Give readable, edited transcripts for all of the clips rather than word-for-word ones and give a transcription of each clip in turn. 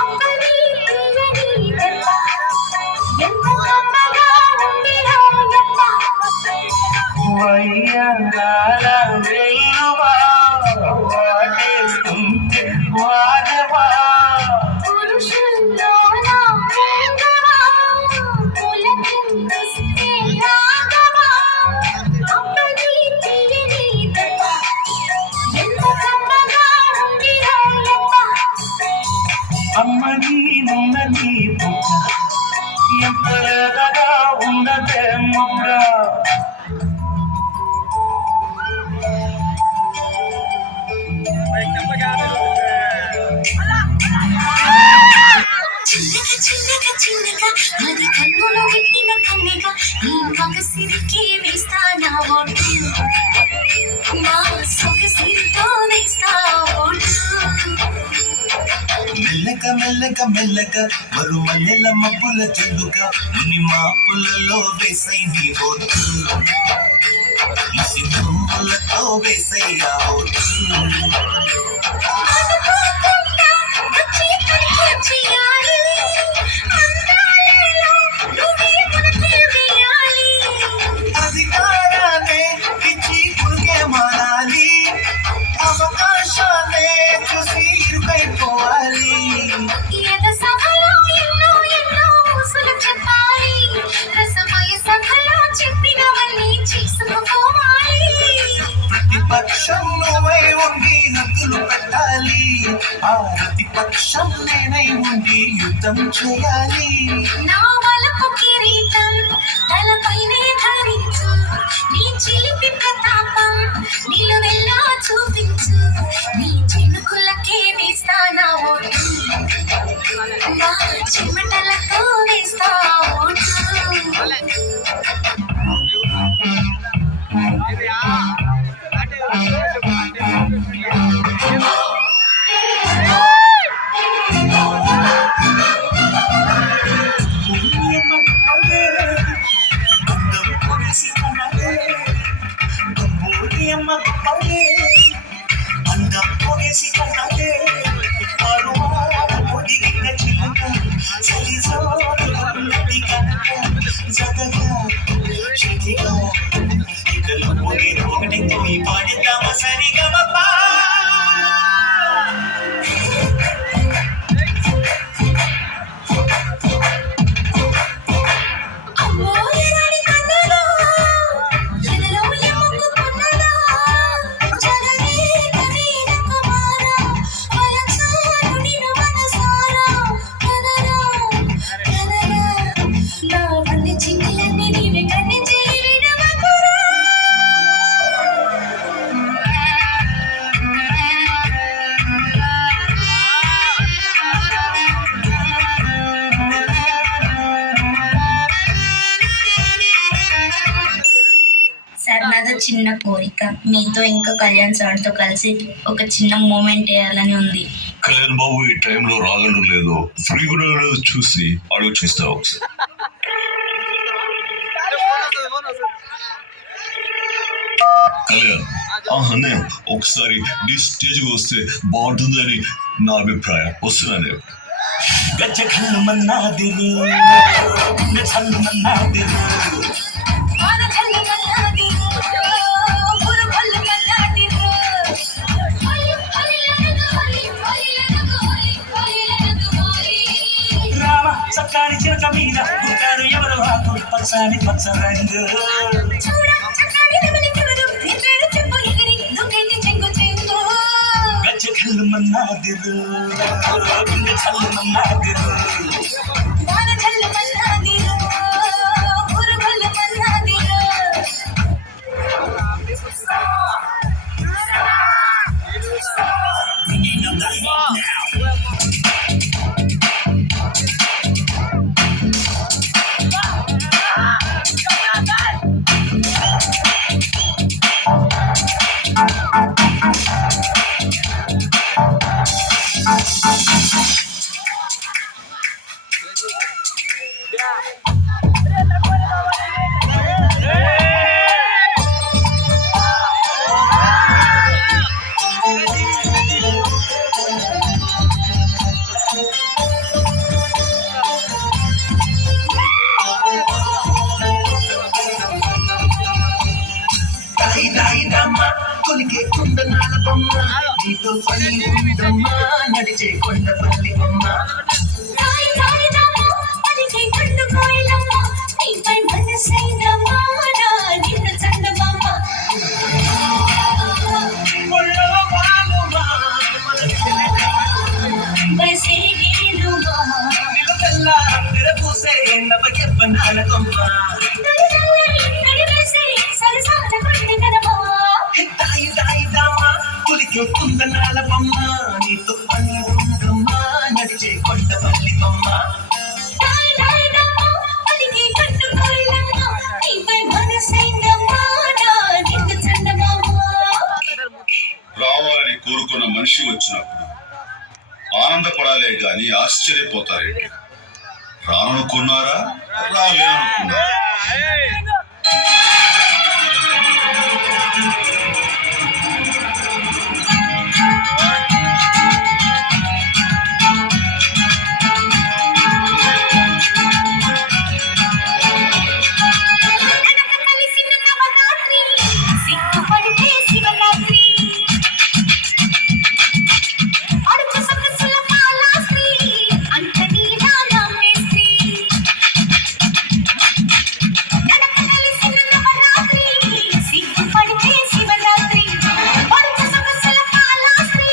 అమ్మని తీయని దెబ్బ ఎంత కమ్మగా ఉందిరా యమ్మ. వయ్యాల వెల్లువా వాటేస్తుంటే వాడవా పురుషుల్లోన ప్రేమవా పులకిందిస్తే రాగవా. అమ్మని తీయని దెబ్బ ఎంత కమ్మగా ఉందిరా యమ్మ. అమ్మని ఉన్నది బుగ్గ ఎంత లేదగా ఉన్నదే మొగ్గ. చిన్నగా చిన్నగా చిన్నగా అది కన్నులో పెట్టిన కన్నెగా నీ మగసిరికి వేస్తా నా ఓటు. నా సొగసిరితో వేస్తా ఓటు. మెల్లగా మెల్లగా మెల్లగా మరు మల్లెల మబ్బుల జల్లుగా ముని మాపులలో వేసై నీ ఓటు. ముసి పువ్వులతో వేసయ్యా ఓటు. అనుకోకుండా వచ్చి కనిపించేయాలి. అందాలలో నువ్వే మనకే వేయాలి. అధికారాన్ని ఇచ్చి పురుగే మారాలి. అవకాశాలే చూసి ఇరుకైపోవాలి. ఎద సభలో ఎన్నో ఎన్నో ఊసులు చెప్పాలి. రసమయ సభలో చెప్పినవన్నీ చేసుకోవాలి. ప్రతిపక్షం నువ్వై ఉండి హద్దులు పెట్టాలి. ఆ ప్రతిపక్షం నేనై ఉండి యుద్ధం చేయాలి. నా వలపు కిరీటం తలపైనే ధరించు. నీ చిలిపి ప్రతాపం నిలువెల్లా చూపించు. నీ చినుకులకే వేస్తా నా ఓటు. నా చెమటలతో వేస్తా ఓటు. సార్ నాదో చిన్న కోరిక, మీతో ఇంకా కళ్యాణ్ సార్తో కలిసి ఒక చిన్న మూమెంట్ వేయాలని ఉంది. కళ్యాణ్ బాబు ఈ టైంలో రాగడం లేదో ఫ్రీ కూడా చూసి అడుగు చూస్తావు ఒకసారి. కళ్యాణ్ అన్నయ్య ఒకసారి నీ స్టేజ్కి వస్తే బాగుంటుందని నా అభిప్రాయం. వస్తున్నాను. గజమన్నాదిరు చల్లమన్నాదిరు రామ సక్కాని చిలక మీద పుట్టారు ఎవరు ఆకు పచ్చని పచ్చ రంగు. గజమన్నాదిరు చల్లమన్నాదిరు కొలికే కుందనాల బొమ్మ నీతో పని ఉందమ్మా నడిచే కొండపల్లి బొమ్మ తాయి తాయి దమ్మ పలికే కట్టు కోయిలమ్మ నీపై మనసైనమ్మా నా నిన్ను చందమామ ఒళ్ళో వాలుమా బసేగిలుమా నిలకల్ల విరపూసే నవయవ్వనాల కొమ్మ నడివేసే సరసాల కొండి కదమా తాయి తాయి దామా కొలికే కుందనాల బొమ్మ నీతో పని ఉందమ్మా నడిచే కొండపల్లి బొమ్మ తాయి తాయి దమ్మ పలికే కట్టు కోయిలమ్మ నీపై మనసైనమ్మా నా నిన్ను చందమామ రావాలని కోరుకున్న మనిషి వచ్చినప్పుడు ఆనందపడాలే గాని ఆశ్చర్యపోతారేంటి? రాననుకున్నారా, రాలేననుకున్నారా? నడక కలిసిన నవరాత్రి సిగ్గుపడితే శివరాత్రి అడుచు సొగసుల కాళాస్త్రి అంతనీ రామేస్త్రి నడక కలిసిన నవరాత్రి సిగ్గుపడితే శివరాత్రి అడుచు సొగసుల కాళాస్త్రి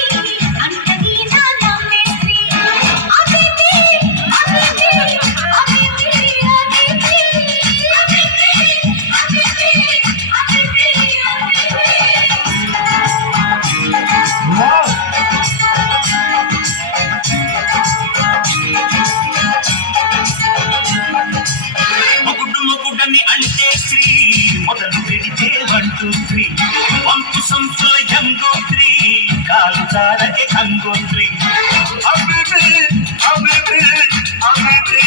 అంతనీ రామేస్త్రి అబేబీ అబేబీ అబేబీ మొగుడని అంటే స్త్రీ మొదలు పెడితే 1 2 3 వంపు సంపుల గంగోత్రి కాలు చారకే గంగోత్రి అబేబీ అబేబీ అబేబీ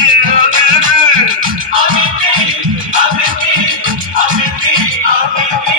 అబేబీ అబేబీ అబేబీ